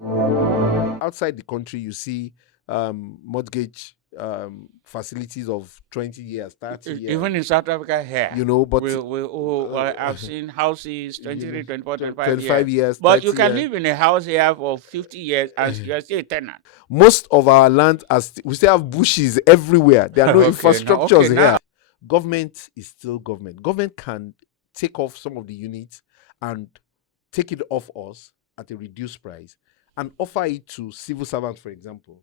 Outside the country, you see mortgage facilities of 20 years, 30 years, Even in South Africa here, but I've seen houses you know, 23, 24, 25 25 years. years, But you 30 can years. live in a house here for 50 years and you're still a tenant. Most of our land, we still have bushes everywhere. There are no Okay, infrastructures now. here. Government is still government. Government can take off some of the units and take it off us at a reduced price and offer it to civil servants, for example,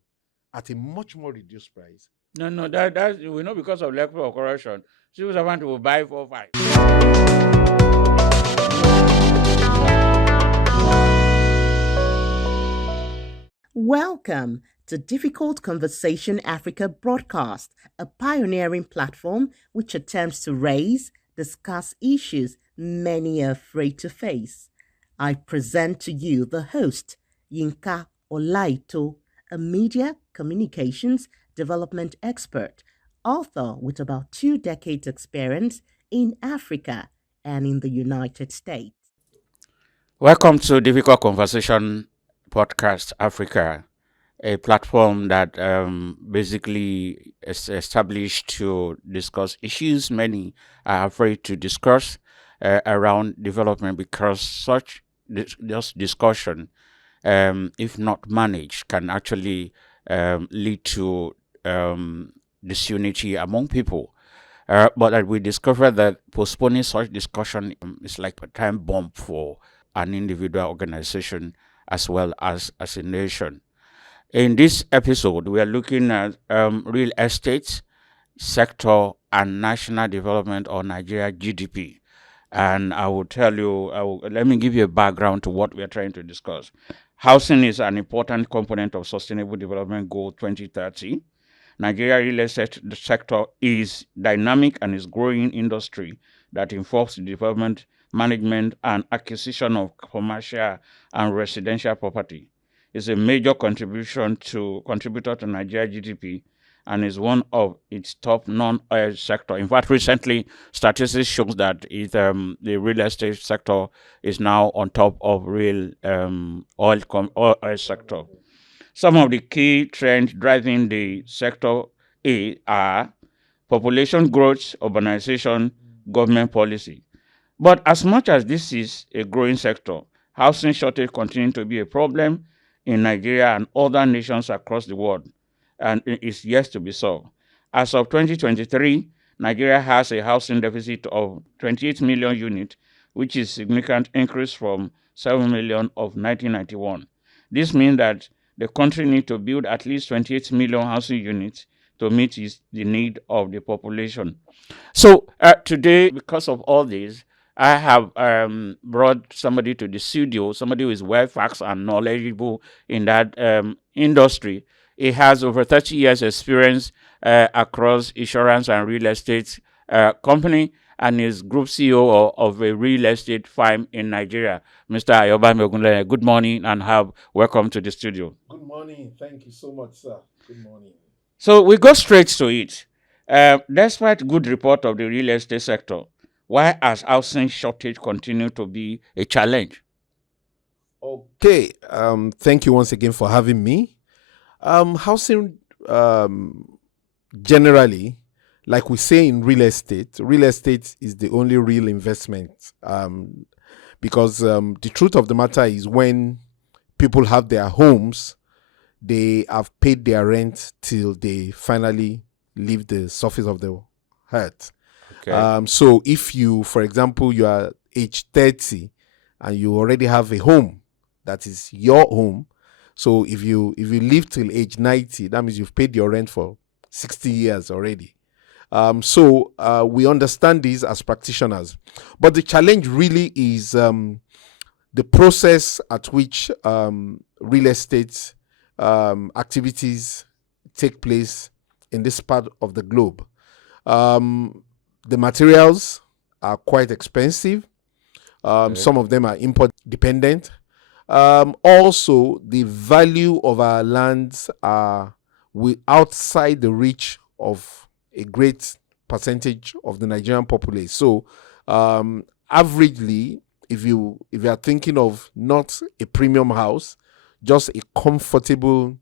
at a much more reduced price. No, that's we know because of electoral corruption. Civil servant will buy 4, 5. Welcome to Difficult Conversation Africa broadcast, a pioneering platform which attempts to raise, discuss issues many are afraid to face. I present to you the host, Yinka Olaito, a media communications development expert, author with about 2 decades experience in Africa and in the United States. Welcome to Difficult Conversation Podcast Africa, a platform that basically is established to discuss issues many are afraid to discuss around development, because such discussion, if not managed, can actually lead to disunity among people. But that we discovered that postponing such discussion is like a time bomb for an individual organization as well as a nation. In this episode, we are looking at real estate sector and national development, or Nigeria GDP. And I will tell you, let me give you a background to what we are trying to discuss. Housing is an important component of Sustainable Development Goal 2030. Nigeria real estate sector is dynamic and is growing industry that involves the development, management, and acquisition of commercial and residential property. It's a major contributor to Nigeria GDP and is one of its top non-oil sector. In fact, recently, statistics shows that the real estate sector is now on top of real oil sector. Some of the key trends driving the sector are population growth, urbanization, government policy. But as much as this is a growing sector, housing shortage continues to be a problem in Nigeria and other nations across the world, and it is yet to be solved. As of 2023, Nigeria has a housing deficit of 28 million units, which is a significant increase from 7 million of 1991. This means that the country needs to build at least 28 million housing units to meet the need of the population. So today, because of all this, I have brought somebody to the studio, somebody who is well versed and knowledgeable in that industry. He has over 30 years experience across insurance and real estate company, and is group CEO of a real estate firm in Nigeria. Mr. Ayobami Ogunleye, good morning and welcome to the studio. Good morning. Thank you so much, sir. Good morning. So we go straight to it. Despite good report of the real estate sector, why has housing shortage continue to be a challenge? Okay. Thank you once again for having me. Housing, generally, like we say in real estate is the only real investment. Because the truth of the matter is, when people have their homes, they have paid their rent till they finally leave the surface of the earth. Okay. So if you, for example, you are age 30 and you already have a home that is your home, so if you live till age 90, that means you've paid your rent for 60 years already. So we understand this as practitioners, but the challenge really is the process at which real estate activities take place in this part of the globe. The materials are quite expensive. Some of them are import dependent. Also, the value of our lands are outside the reach of a great percentage of the Nigerian populace. So, averagely, if you are thinking of not a premium house, just a comfortable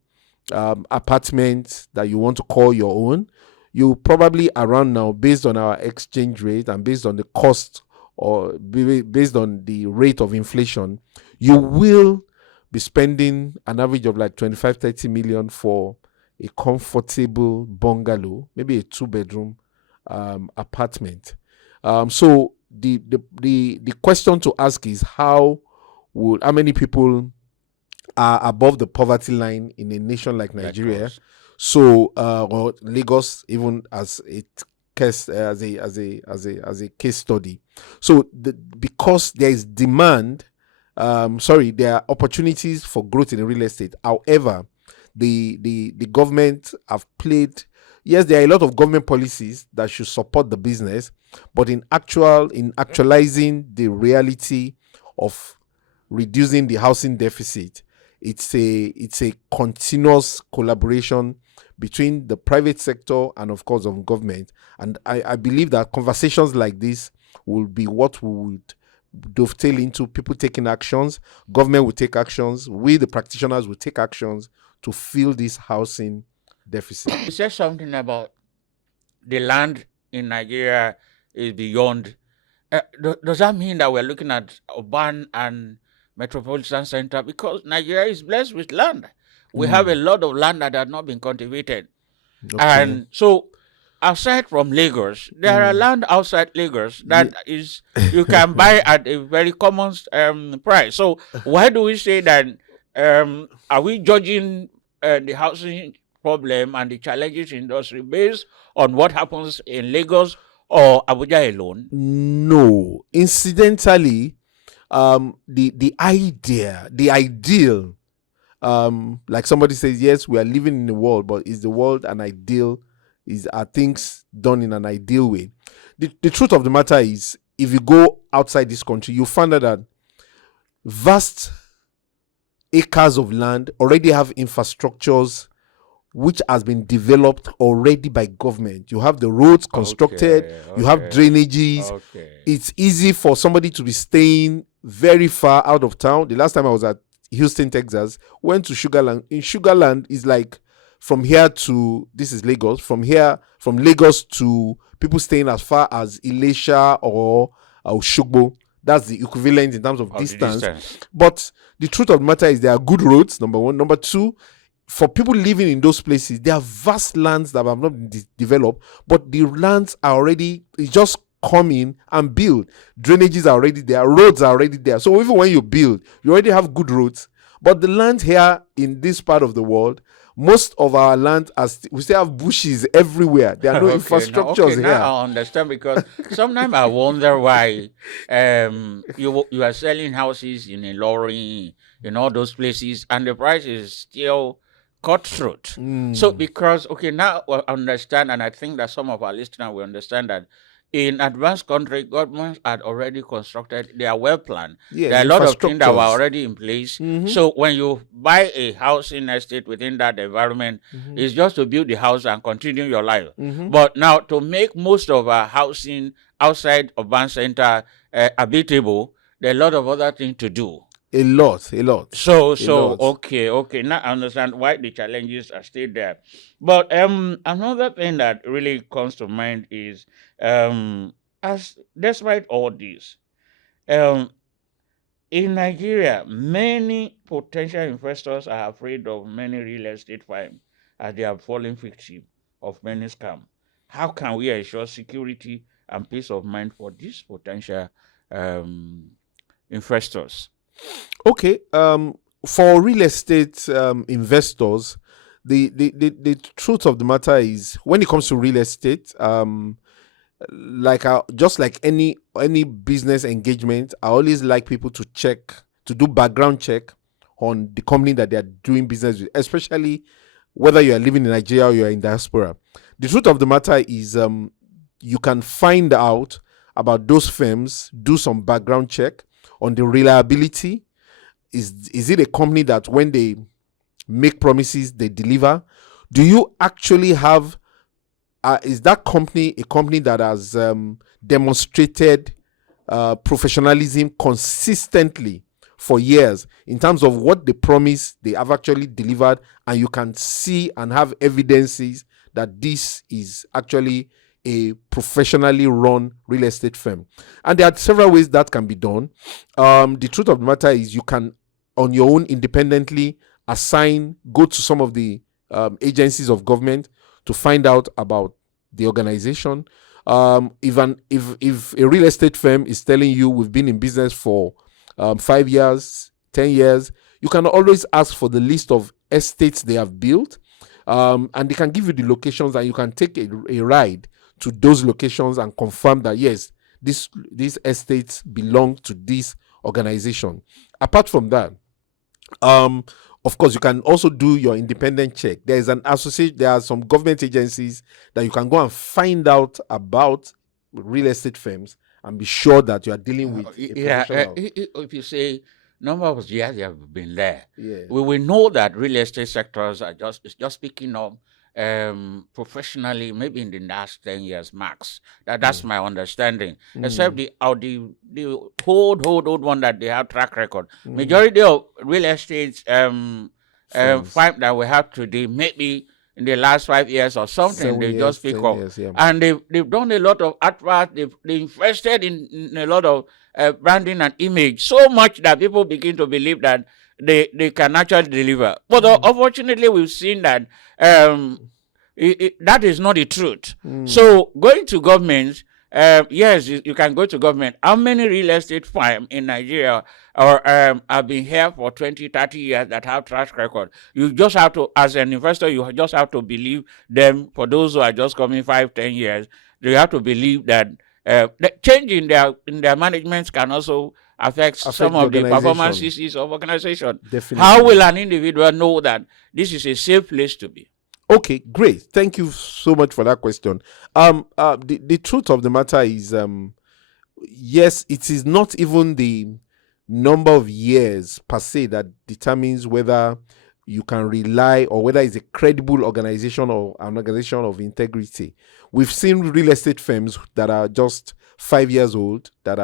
apartment that you want to call your own, you probably around now, based on our exchange rate and based on the cost or based on the rate of inflation, you will be spending an average of like 25-30 million for a comfortable bungalow, maybe a 2-bedroom apartment. So the question to ask is how many people are above the poverty line in a nation like Nigeria? Lagos. So or Lagos, even as a case as a case study. So because there is demand, there are opportunities for growth in real estate. However, the government have played. Yes, there are a lot of government policies that should support the business, but in actualizing the reality of reducing the housing deficit, it's a continuous collaboration between the private sector and of course of government. And I believe that conversations like this will be what we would dovetail into people taking actions. Government will take actions. We, the practitioners, will take actions to fill this housing deficit. You said something about the land in Nigeria is beyond. Does that mean that we're looking at urban and metropolitan center? Because Nigeria is blessed with land. We have a lot of land that has not been cultivated. Okay. And so, aside from Lagos, there are land outside Lagos that is you can buy at a very common price. So, why do we say that? Are we judging the housing problem and the challenges in industry based on what happens in Lagos or Abuja alone? No. Incidentally, the ideal, like somebody says, yes, we are living in the world, but is the world an ideal? Are things done in an ideal way? The truth of the matter is, if you go outside this country, you find out that vast acres of land already have infrastructures which has been developed already by government. You have the roads constructed, you have drainages. It's easy for somebody to be staying very far out of town. The last time I was at Houston, Texas, went to Sugarland. In Sugarland is like from here to, this is Lagos, from Lagos to people staying as far as Ilesha or Oshogbo. That's the equivalent in terms of distance. But the truth of the matter is there are good roads, number one. Number two, for people living in those places, there are vast lands that have not been developed, but the lands are already, it's just come in and build. Drainages are already there, roads are already there. So even when you build, you already have good roads. But the land here in this part of the world, most of our land, we still have bushes everywhere. There are no infrastructures here. Now I understand, because sometimes I wonder why you are selling houses in Ilorin, in all those places, and the price is still cutthroat. So because, now I understand, and I think that some of our listeners will understand that in advanced country, governments had already constructed, they are well planned. Yeah, there are a lot of things that were already in place. So when you buy a housing estate within that environment, it's just to build the house and continue your life. But now to make most of our housing outside urban center habitable, there are a lot of other things to do. A lot. So okay. Now I understand why the challenges are still there. But another thing that really comes to mind is as despite all this, in Nigeria, many potential investors are afraid of many real estate firms as they are falling victim of many scams. How can we ensure security and peace of mind for these potential investors? Okay. For real estate investors, the truth of the matter is, when it comes to real estate, just like any business engagement, I always like people to do background check on the company that they are doing business with, especially whether you are living in Nigeria or you are in diaspora. The truth of the matter is, you can find out about those firms, do some background check on the reliability. Is it a company that when they make promises, they deliver? Do you actually have, is that company a company that has demonstrated professionalism consistently for years in terms of what they promise they have actually delivered, and you can see and have evidences that this is actually a professionally run real estate firm. And there are several ways that can be done. The truth of the matter is, you can on your own independently go to some of the agencies of government to find out about the organization. If a real estate firm is telling you we've been in business for 5 years, 10 years, you can always ask for the list of estates they have built, and they can give you the locations, and you can take a ride to those locations and confirm that yes, these estates belong to this organization. Apart from that, of course, you can also do your independent check. There are some government agencies that you can go and find out about real estate firms and be sure that you are dealing with a professional. If you say number of years you have been there, Yeah. we will know that real estate sectors are just picking up professionally, maybe in the last 10 years max. That's my understanding. Except the old one that they have track record. Majority of real estate firm that we have today, maybe in the last 5 years or something, they just pick up. Years, yeah. And they've done a lot of adverts, they invested in a lot of branding and image, so much that people begin to believe that they can actually deliver. But unfortunately, we've seen that that is not the truth. So going to government, yes, you can go to government. How many real estate firms in Nigeria have been here for 20, 30 years that have track record? You just have to, as an investor, you just have to believe them. For those who are just coming 5, 10 years, you have to believe that the change in their management can also affect some of the performances of organization. Definitely. How will an individual know that this is a safe place to be? Okay, great. Thank you so much for that question. The truth of the matter is, yes, it is not even the number of years per se that determines whether you can rely or whether it's a credible organization or an organization of integrity. We've seen real estate firms that are just 5 years old that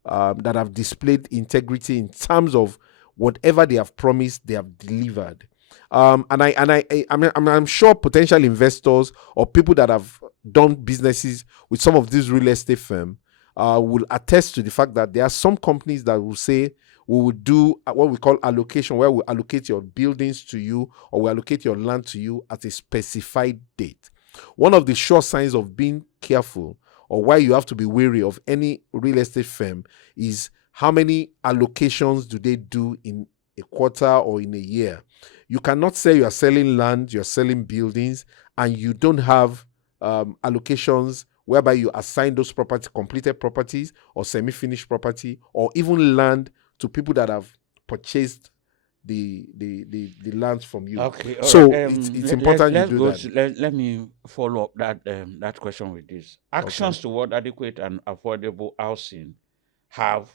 have displayed integrity in terms of whatever they have promised, they have delivered. I'm sure potential investors or people that have done businesses with some of these real estate firms will attest to the fact that there are some companies that will say we will do what we call allocation, where we allocate your buildings to you or we allocate your land to you at a specified date. One of the sure signs of being careful, or why you have to be wary of any real estate firm, is how many allocations do they do in a quarter or in a year. You cannot say you are selling land, you're selling buildings, and you don't have allocations whereby you assign those completed properties or semi-finished property, or even land to people that have purchased the lands from you. Okay. So it's important you do that. Let me follow up that question with this. Actions toward adequate and affordable housing have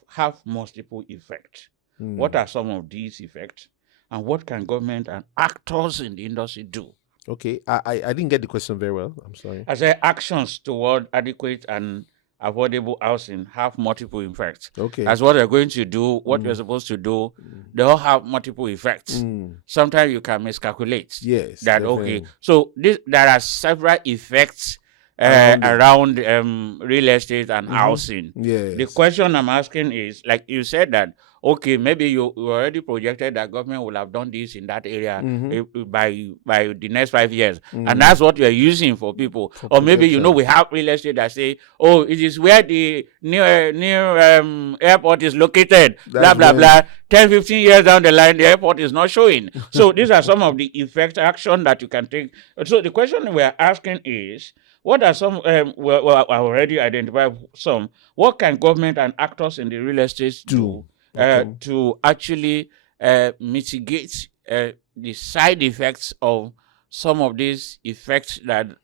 multiple effects. What are some of these effects, and what can government and actors in the industry do? Okay, I didn't get the question very well. I'm sorry. I said actions toward adequate and affordable housing have multiple effects. Okay. That's what they're going to do, what you're supposed to do. They all have multiple effects. Sometimes you can miscalculate. Yes. That, definitely. okay. So there are several effects around real estate and housing. Yes. The question I'm asking is, like you said that, okay, maybe you already projected that government will have done this in that area by the next 5 years. And that's what you're using for people. Or maybe, we have real estate that say, oh, it is where the new airport is located, blah, blah, blah. 10, 15 years down the line, the airport is not showing. So these are some of the effect action that you can take. So the question we're asking is, what are some, I already identified some, what can government and actors in the real estate do to actually mitigate the side effects of some of these effects that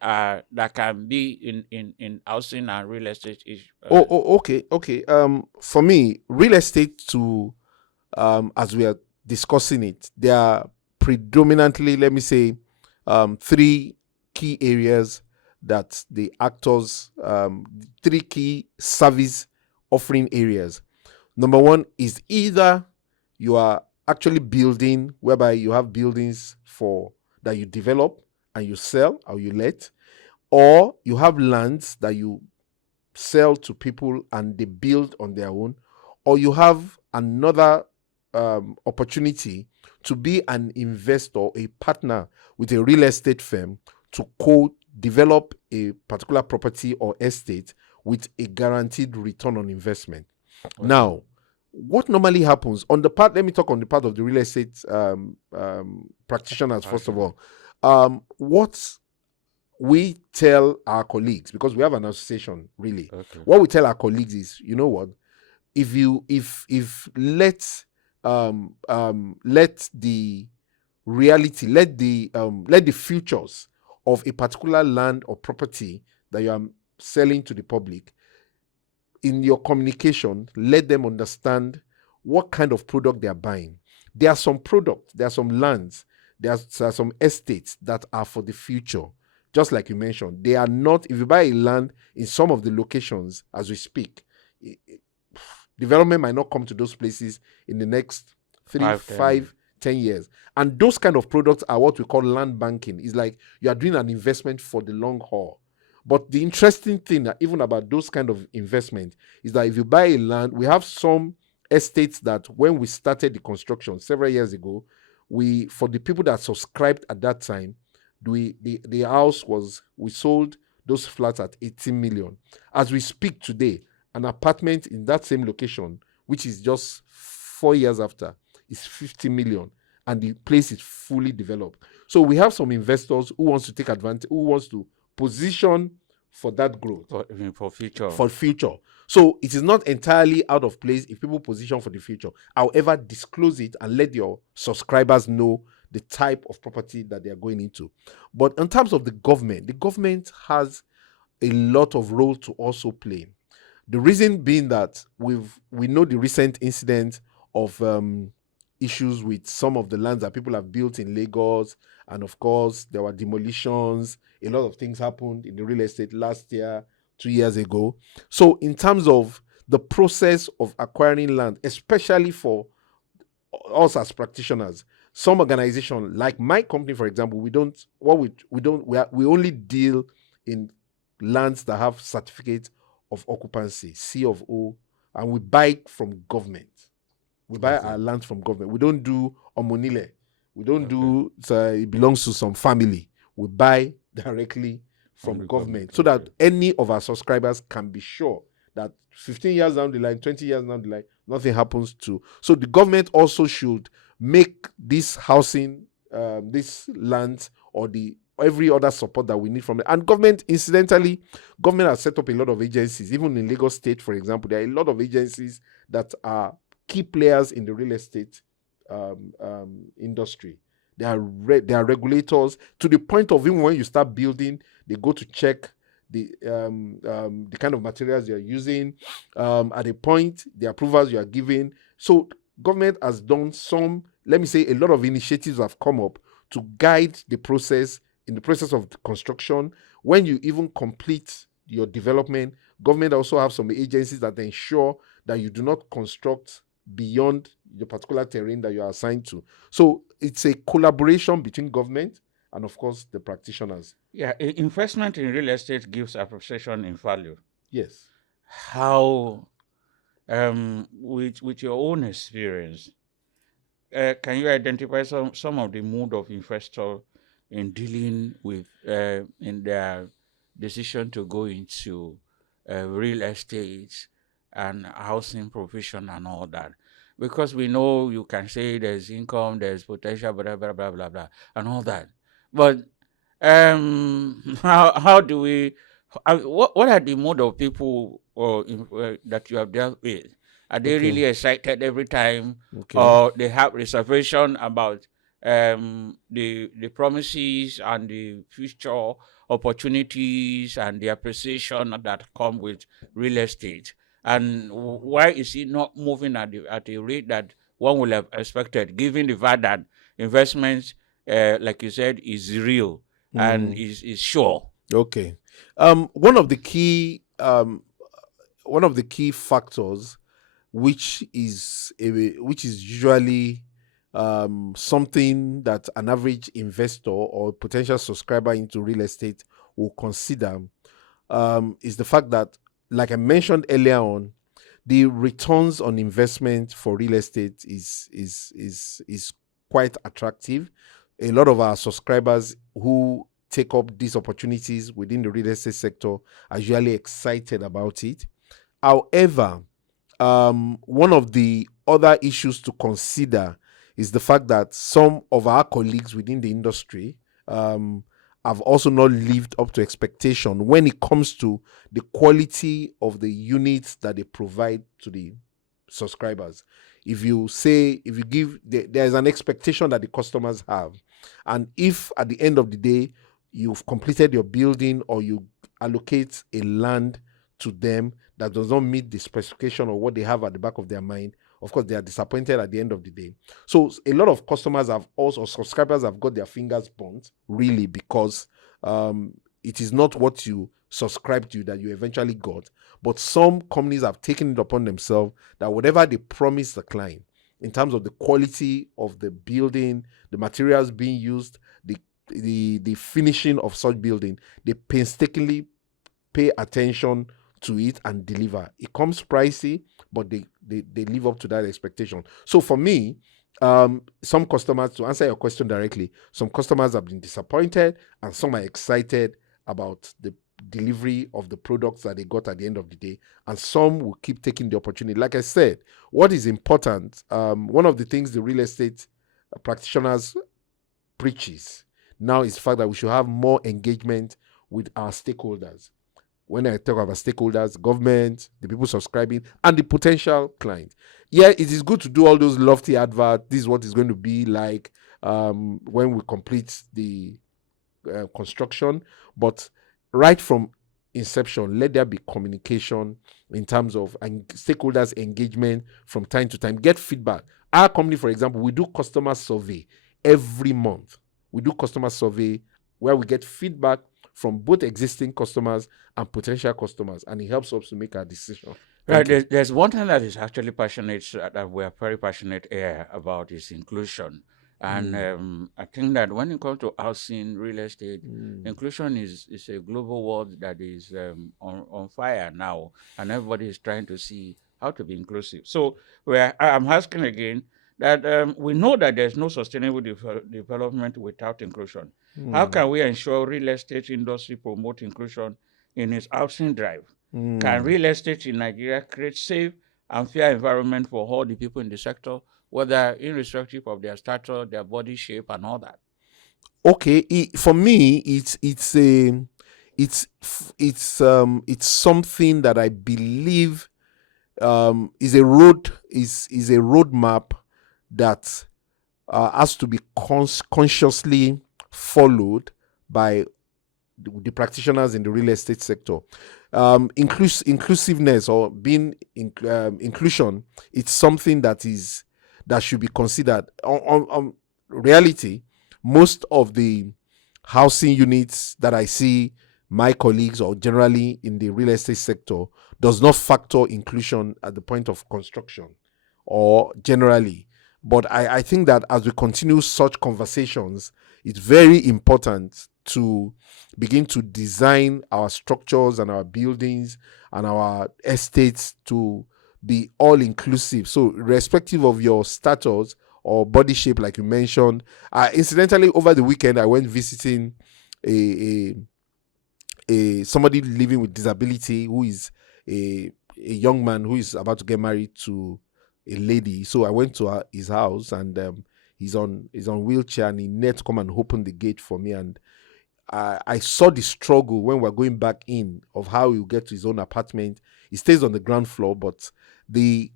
can be in housing and real estate issues? Okay. For me, real estate as we are discussing it, there are predominantly, let me say, 3 key areas that the actors, 3 key service offering areas. Number one is either you are actually building, whereby you have buildings for that you develop and you sell or you let, or you have lands that you sell to people and they build on their own, or you have another opportunity to be an investor, a partner with a real estate firm to co-develop a particular property or estate with a guaranteed return on investment. Okay. Now, what normally happens on the part, let me talk on the part of the real estate practitioners, first of all. What we tell our colleagues, because we have an association, really, Okay. what we tell our colleagues is, you know what, if let the reality, let the futures of a particular land or property that you are selling to the public, in your communication, let them understand what kind of product they are buying. There are some products, there are some lands, there are some estates that are for the future. Just like you mentioned, they are not, if you buy a land in some of the locations as we speak, development might not come to those places in the next 3, 5, 10 years. And those kind of products are what we call land banking. It's like you are doing an investment for the long haul. But the interesting thing that even about those kind of investment is that if you buy a land, we have some estates that when we started the construction several years ago, for the people that subscribed at that time, the house was, we sold those flats at 18 million. As we speak today, an apartment in that same location, which is just 4 years after, is 50 million, and the place is fully developed. So we have some investors who wants to take advantage, who wants to position for that growth, for future. So it is not entirely out of place if people position for the future. However, disclose it and let your subscribers know the type of property that they are going into. But in terms of the government has a lot of role to also play. The reason being that we know the recent incident of issues with some of the lands that people have built in Lagos, and of course there were demolitions. A lot of things happened in the real estate last year, 2 years ago. So in terms of the process of acquiring land, especially for us as practitioners, some organization like my company, for example, we only deal in lands that have certificate of occupancy, C of O, and we buy from government. We buy our land from government. We don't do omonile. We don't do it belongs to some family. We buy directly from government, so that any of our subscribers can be sure that 15 years down the line, 20 years down the line, nothing happens to. So the government also should make this housing, this land, or every other support that we need from it. And government, incidentally, government has set up a lot of agencies. Even in Lagos State, for example, there are a lot of agencies that are key players in the real estate industry. They are regulators, to the point of even when you start building, they go to check the kind of materials you're using, at a point, the approvals you are giving. So government has done some, let me say, a lot of initiatives have come up to guide the process, in the process of construction. When you even complete your development, government also have some agencies that ensure that you do not construct beyond the particular terrain that you are assigned to. So it's a collaboration between government and, of course, the practitioners. Yeah, investment in real estate gives appreciation in value. Yes. How, with your own experience, can you identify some of the mood of investor in dealing with in their decision to go into real estate and housing provision and all that? Because we know you can say there's income, there's potential, blah blah blah blah blah, and all that. But how do we? What are the mode of people that you have dealt with? Are they really excited every time, or they have reservation about the promises and the future opportunities and the appreciation that come with real estate? And why is it not moving at a rate that one would have expected, given the fact that investments, like you said, is real and is sure? Okay. One of the key factors which is usually something that an average investor or potential subscriber into real estate will consider, is the fact that, like I mentioned earlier on, the returns on investment for real estate is quite attractive. A lot of our subscribers who take up these opportunities within the real estate sector are usually excited about it. However, one of the other issues to consider is the fact that some of our colleagues within the industry have also not lived up to expectation when it comes to the quality of the units that they provide to the subscribers. If you give, there's an expectation that the customers have, and if at the end of the day you've completed your building or you allocate a land to them that does not meet the specification or what they have at the back of their mind, of course they are disappointed at the end of the day. So a lot of customers have also, subscribers have got their fingers burnt, really, because it is not what you subscribed to that you eventually got. But some companies have taken it upon themselves that whatever they promise the client in terms of the quality of the building, the materials being used, the finishing of such building, they painstakingly pay attention to it and deliver. It comes pricey, but they live up to that expectation. So for me, some customers, to answer your question directly, some customers have been disappointed and some are excited about the delivery of the products that they got at the end of the day, and some will keep taking the opportunity. Like I said, what is important, one of the things the real estate practitioners preaches now is the fact that we should have more engagement with our stakeholders. When I talk about stakeholders, government, the people subscribing, and the potential client. Yeah, it is good to do all those lofty adverts. This is what it's going to be like when we complete the construction. But right from inception, let there be communication in terms of stakeholders engagement from time to time. Get feedback. Our company, for example, we do customer survey every month. We do customer survey where we get feedback from both existing customers and potential customers, and it helps us to make our decision. Right. There's one thing that is actually passionate, that we are very passionate here about, is inclusion. And I think that when it comes to housing, real estate, inclusion is a global world that is on fire now, and everybody is trying to see how to be inclusive. So I'm asking again that we know that there's no sustainable development without inclusion. How can we ensure real estate industry promote inclusion in its housing drive? Can real estate in Nigeria create safe and fair environment for all the people in the sector, whether irrespective of their stature, their body shape, and all that? Okay, for me, it's something that I believe is a roadmap that has to be consciously followed by the practitioners in the real estate sector. Inclusiveness or being inclusion, it's something that should be considered. On reality, most of the housing units that I see my colleagues or generally in the real estate sector does not factor inclusion at the point of construction or generally. But I think that as we continue such conversations, it's very important to begin to design our structures and our buildings and our estates to be all inclusive. So irrespective of your status or body shape, like you mentioned, incidentally, over the weekend I went visiting a somebody living with disability who is a young man who is about to get married to a lady. So I went to his house, and he's on wheelchair, and he needed to come and open the gate for me. And I saw the struggle when we're going back in of how he'll get to his own apartment. He stays on the ground floor, but the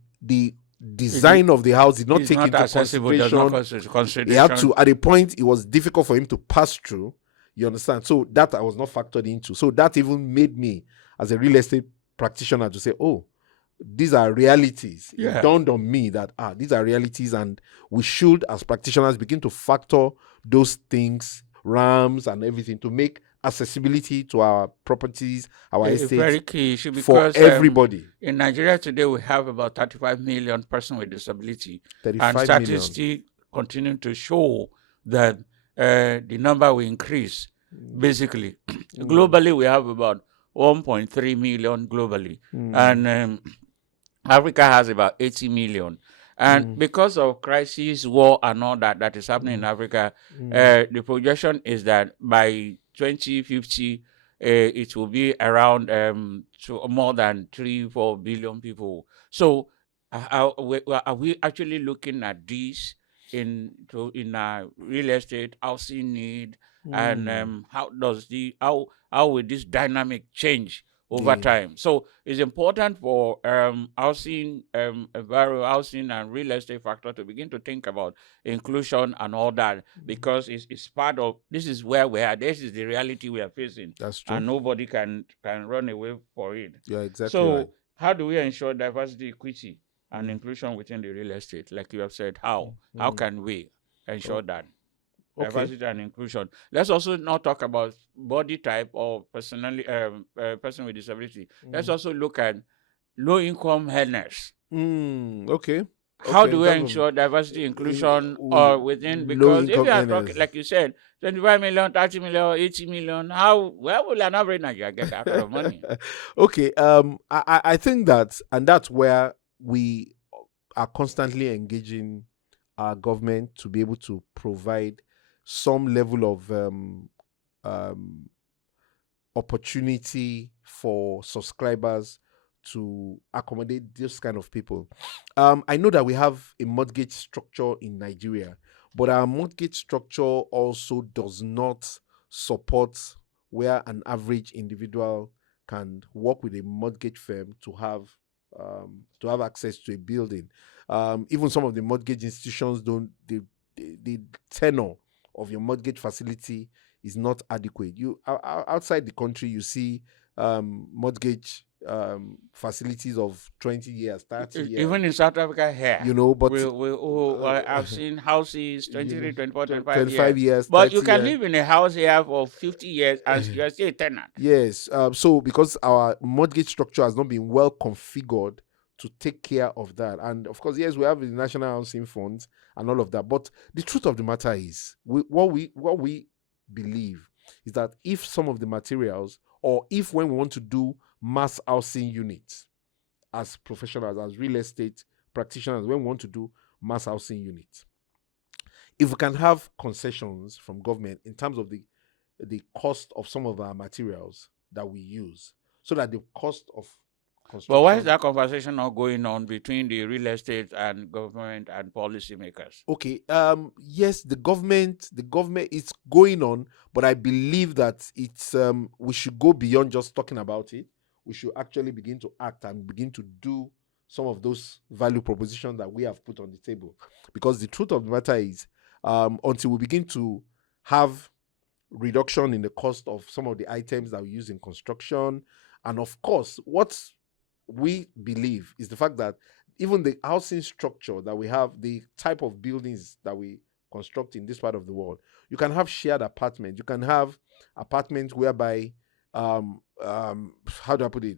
design of the house did not take into consideration. He had to, at a point, it was difficult for him to pass through. You understand? So that I was not factored into. So that even made me, as a real estate practitioner, to say, oh, these are realities. Yeah. It dawned on me that these are realities, and we should, as practitioners, begin to factor those things, RAMs and everything, to make accessibility to our properties, our A estates very key issue for because everybody. in Nigeria today we have about 35 million persons with disability, and 35 million. statistics continue to show that the number will increase. Basically, globally we have about 1.3 million globally, and Africa has about 80 million. And because of crisis, war, and all that is happening in Africa, the projection is that by 2050, it will be around to more than 3-4 billion people. So, are we actually looking at this in our real estate housing need, and how will this dynamic change over time? So it's important for housing, housing and real estate factor to begin to think about inclusion and all that, because it's part of, this is where we are. This is the reality we are facing. That's true. And nobody can run away for it. Yeah, exactly. So right. how do we ensure diversity, equity, and inclusion within the real estate? Like you have said, how can we ensure that? Diversity and inclusion. Let's also not talk about body type or personally person with disability. Let's also look at low-income earners. Okay. How do we ensure diversity, inclusion, or within? Because if you are talking, like you said, 25 million, 30 million, 80 million, where will an average Nigerian get that kind of money? Okay. I think that's where we are constantly engaging our government to be able to provide some level of opportunity for subscribers to accommodate this kind of people. I know that we have a mortgage structure in Nigeria, but our mortgage structure also does not support where an average individual can work with a mortgage firm to have access to a building. Even some of the mortgage institutions don't. The tenor of your mortgage facility is not adequate. Outside the country, you see mortgage facilities of 20 years, 30 years. Even in South Africa here, but I've seen houses 23, 24, 25 years. But you can live in a house here for 50 years and you are still a tenant. Yes. So because our mortgage structure has not been well configured to take care of that, and of course, yes, we have the National Housing Fund and all of that. But the truth of the matter is, what we believe is that if some of the materials, or if when we want to do mass housing units as professionals, as real estate practitioners, when we want to do mass housing units, if we can have concessions from government in terms of the cost of some of our materials that we use, so that the cost of construction. But why is that conversation not going on between the real estate and government and policymakers? Okay. Yes, the government is going on, but I believe that it's we should go beyond just talking about it. We should actually begin to act and begin to do some of those value propositions that we have put on the table. Because the truth of the matter is, until we begin to have reduction in the cost of some of the items that we use in construction, and of course, what we believe is the fact that even the housing structure that we have, the type of buildings that we construct in this part of the world, you can have shared apartments. You can have apartments whereby, how do I put it?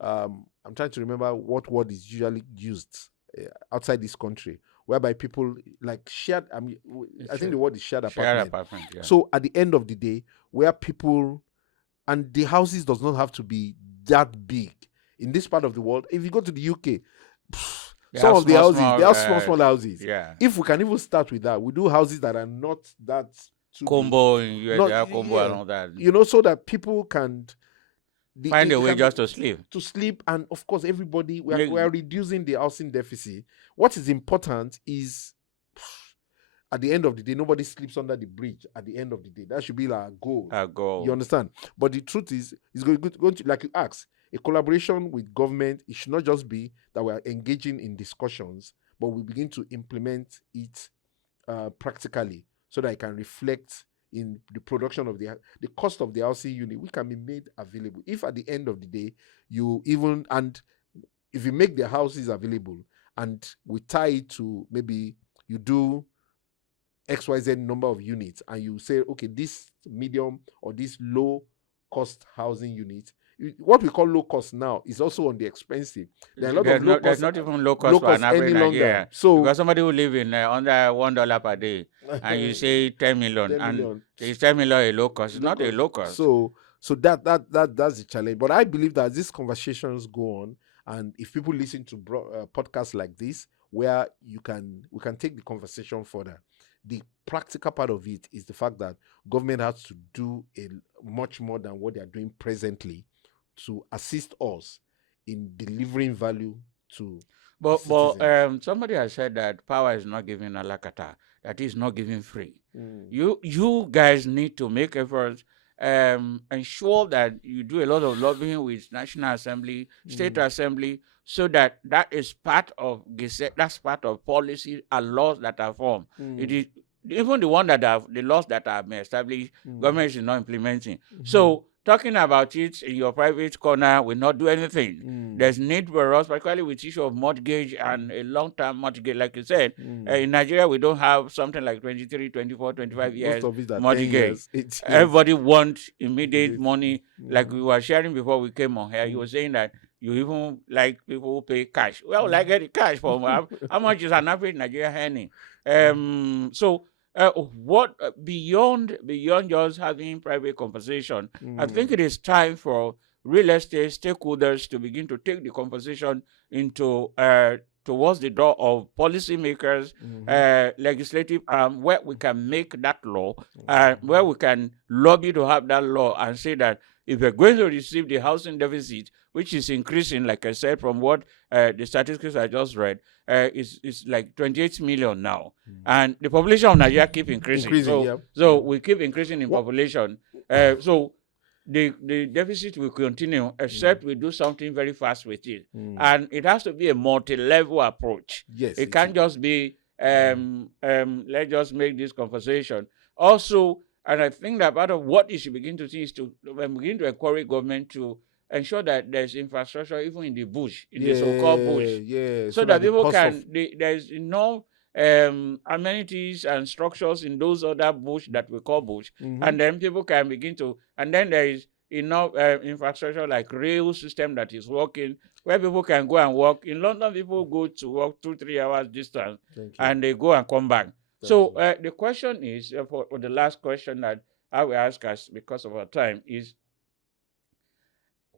I'm trying to remember what word is usually used outside this country, whereby people like shared. I think the word is shared apartment. Yeah. So at the end of the day, where people, and the houses does not have to be that big. In this part of the world, if you go to the UK, some of the houses, they are small houses. Yeah. If we can even start with that, we do houses that are not that too combo big. in US, they have combo and all that. So that people can find a way just to sleep. To sleep, and of course, everybody, we are reducing the housing deficit. What is important is, at the end of the day, nobody sleeps under the bridge. At the end of the day, that should be our goal. Our goal. You understand? But the truth is, it's going to, like you asked, a collaboration with government. It should not just be that we are engaging in discussions, but we begin to implement it practically, so that it can reflect in the production of the cost of the housing unit. We can be made available. If at the end of the day, if you make the houses available and we tie it to, maybe you do XYZ number of units, and you say, okay, this medium or this low cost housing unit, what we call low cost now is also on the expensive. There are a lot of There's not even low cost for an average any longer. Nigeria. So Because somebody who live in under $1 per day, and you say 10 million, 10 and million. is 10 million a low cost? It's not a low cost. So that's the challenge. But I believe that these conversations go on, and if people listen to podcasts like this, where we can take the conversation further. The practical part of it is the fact that government has to do a much more than what they are doing presently to assist us in delivering value to But citizens. somebody has said that power is not given a la carte, that is not given free. You guys need to make efforts, ensure that you do a lot of lobbying with National Assembly, State Assembly, so that is part of that's part of policy and laws that are formed. It is even the one that the laws that are established, government is not implementing. So talking about it in your private corner will not do anything. There's need for us, particularly with issue of mortgage and a long-term mortgage. Like you said, in Nigeria, we don't have something like 23, 24, 25 years Most of it are 10 mortgage. years, 8 years. Everybody wants immediate money. Like we were sharing before we came on here, you were saying that you even like people who pay cash. Well, like get the cash from how much is an average Nigerian earning? So what beyond just having private conversation, I think it is time for real estate stakeholders to begin to take the conversation into towards the door of policymakers, legislative arm, where we can make that law, where we can lobby to have that law and say that if we're going to receive the housing deficit, which is increasing, like I said, from what the statistics I just read, is like 28 million now. And the population of Nigeria keep increasing. So we keep increasing in population. So the deficit will continue, except we do something very fast with it. And it has to be a multi-level approach. Yes. It can't just be, let's just make this conversation. Also, and I think that part of what you should begin to see is to begin to encourage government to ensure that there's infrastructure even in the bush, in the so-called bush, so that people can, there's enough amenities and structures in those other bush that we call bush, and then people can begin to, and then there is enough infrastructure like rail system that is working, where people can go and work. In London, people go to work 2-3 hours distance, and they go and come back. So the question is, for the last question that I will ask us because of our time is,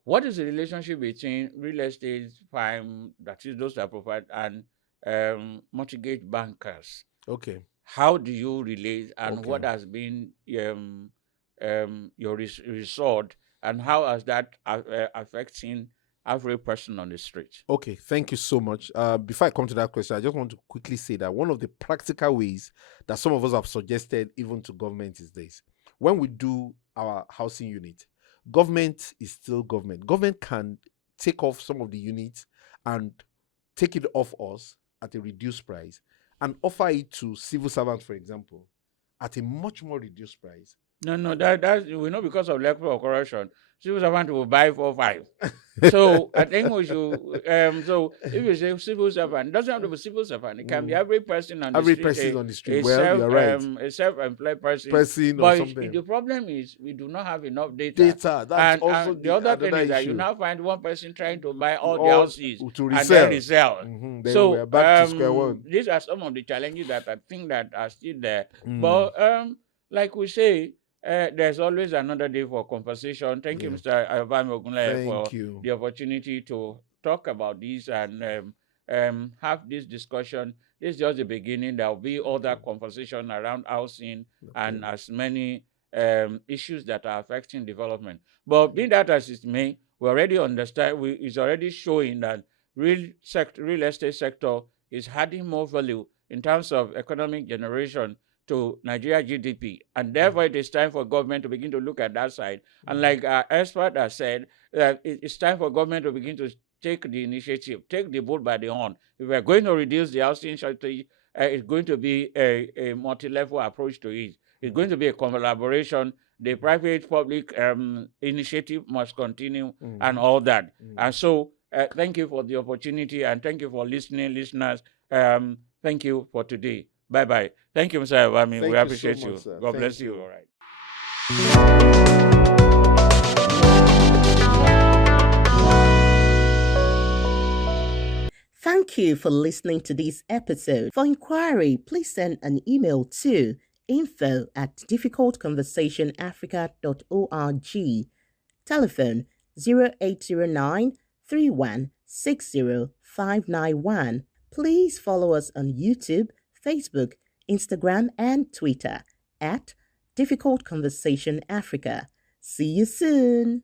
what is the relationship between real estate firm, that is those that provide, and mortgage bankers? Okay. How do you relate, and what has been your result, and how has that affecting every person on the street? Okay, thank you so much. Before I come to that question, I just want to quickly say that one of the practical ways that some of us have suggested even to government is this. When we do our housing unit, government is still government. Government can take off some of the units and take it off us at a reduced price and offer it to civil servants, for example, at a much more reduced price. No, that's we know, because of electoral corruption, civil servant will buy 4-5. So I think we should. So if you say civil servant, it doesn't have to be civil servant. It can be every person on the street. Every person on the street. Well, you're right. A self-employed person. Or something. The problem is we do not have enough data. That's also and the other thing is that you now find one person trying to buy all the houses to resell. And then resell. Then so we're back to square one. These are some of the challenges that I think that are still there. But like we say, there's always another day for conversation. Thank you, Mr. Ayobami Ogunleye, for the opportunity to talk about this and have this discussion. This is just the beginning. There will be other conversation around housing and as many issues that are affecting development. But being that as it may, we already understand, it's already showing that real estate sector is adding more value in terms of economic generation to Nigeria GDP, and therefore it is time for government to begin to look at that side. And like our expert has said, that it's time for government to begin to take the initiative, take the bull by the horn. If we're going to reduce the housing shortage, it's going to be a multi-level approach to it. It's going to be a collaboration. The private-public initiative must continue and all that. And so thank you for the opportunity, and thank you for listening, listeners. Thank you for today. Bye-bye. Thank you, Mr. Awami. Thank We you so appreciate much, you. sir. God Thank bless you. you. All right. Thank you for listening to this episode. For inquiry, please send an email to info@difficultconversationafrica.org. Telephone 0809 591. Please follow us on YouTube, Facebook, Instagram, and Twitter at Difficult Conversation Africa. See you soon.